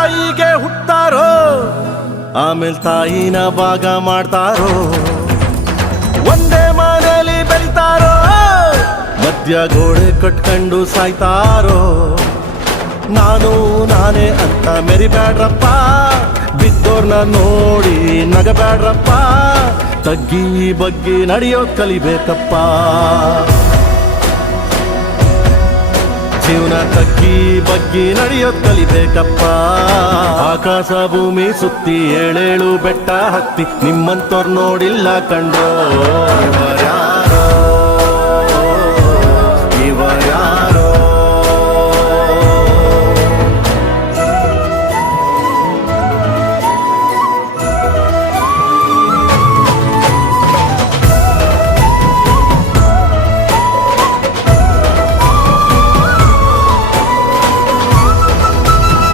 ತಾಯಿಗೆ ಹುಟ್ಟಾರೋ ಆಮೇಲೆ ತಾಯಿನ ಭಾಗ ಮಾಡ್ತಾರೋ ಒಂದೇ ಮನೇಲಿ ಬೆಳಿತಾರೋ ಮಧ್ಯ ಗೋಡೆ ಕಟ್ಕೊಂಡು ಸಾಯ್ತಾರೋ ನಾನು ನಾನೇ ಅಂತ ಮೆರಿಬ್ಯಾಡ್ರಪ್ಪ ಬಿದ್ದೋರ್ನ ನೋಡಿ ನಗಬ್ಯಾಡ್ರಪ್ಪ ತಗ್ಗಿ ಬಗ್ಗಿ ನಡೆಯೋದ್ ಕಲಿಬೇಕಪ್ಪ ಜೀವನ ತಗ್ಗಿ ಬಗ್ಗಿ ನಡೆಯೋದ್ ಕಲಿಬೇಕಪ್ಪ ಆಕಾಶ ಭೂಮಿ ಸುತ್ತಿ ಏಳೇಳು ಬೆಟ್ಟ ಹತ್ತಿ ನಿಮ್ಮಂತೋರ್ ನೋಡಿಲ್ಲ ಕಂಡೋ